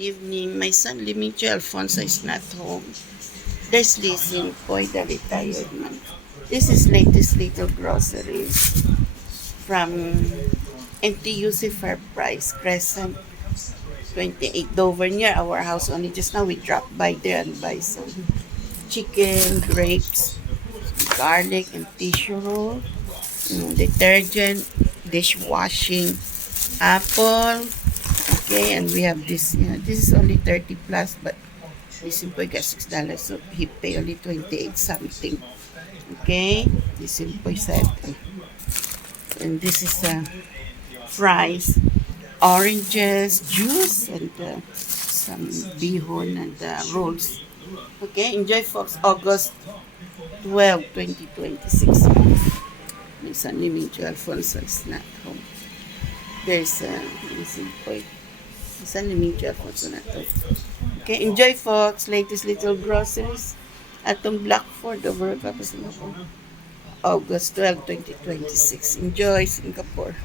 evening. My son, Limito Alfonso, is not home. There's Lizzie Poy, the retired man. This is latest little groceries from NTUC Fair Price Crescent 28 Dover, near our house only. Just now we dropped by there and buy some chicken, grapes, garlic, and tissue roll, detergent, dishwashing, apple. Okay, and we have this. This is only 30 plus, but this boy got $6, so he pay only 28 something. Okay, this boy said, and this is fries, oranges, juice, and some bihon and rolls. Okay, enjoy folks. August 12, 2026. My son Limito Alfonso is not home. There's missing point. My son Limito Alfonso not home. Okay, enjoy folks. Latest little groceries. Atong Blackford over August 12, 2026. Enjoy Singapore.